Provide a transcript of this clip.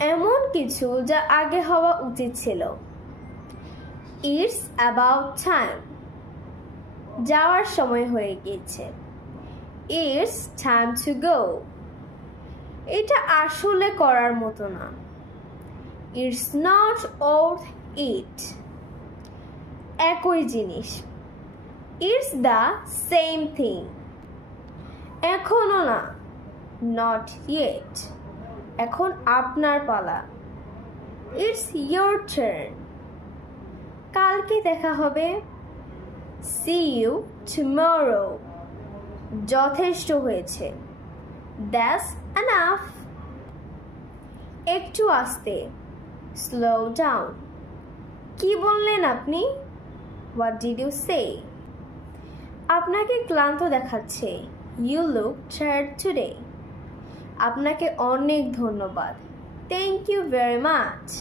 এমন কিছু যা আগে হওয়া উচিত ছিল। ইটস অ্যাবাউট টাইম, যাওয়ার সময় হয়ে গিয়েছে। ইটস টাইম টু গো, এটা আসলে করার মতো না। ইটস নট ওর্থ ইট, একই জিনিস। ইটস দ্য সেম থিং, এখনো না, নট ইয়েট, এখন আপনার পালা। ইটস ইয়োর টার্ন, কালকে দেখা হবে। সি ইউ টুমরো, যথেষ্ট হয়েছে। দ্যাটস এনাফ, একটু আস্তে, স্লো ডাউন। কি বললেন আপনি? What did you say? আপনাকে ক্লান্ত দেখাচ্ছে। You look tired today. আপনাকে অনেক ধন্যবাদ। Thank you very much.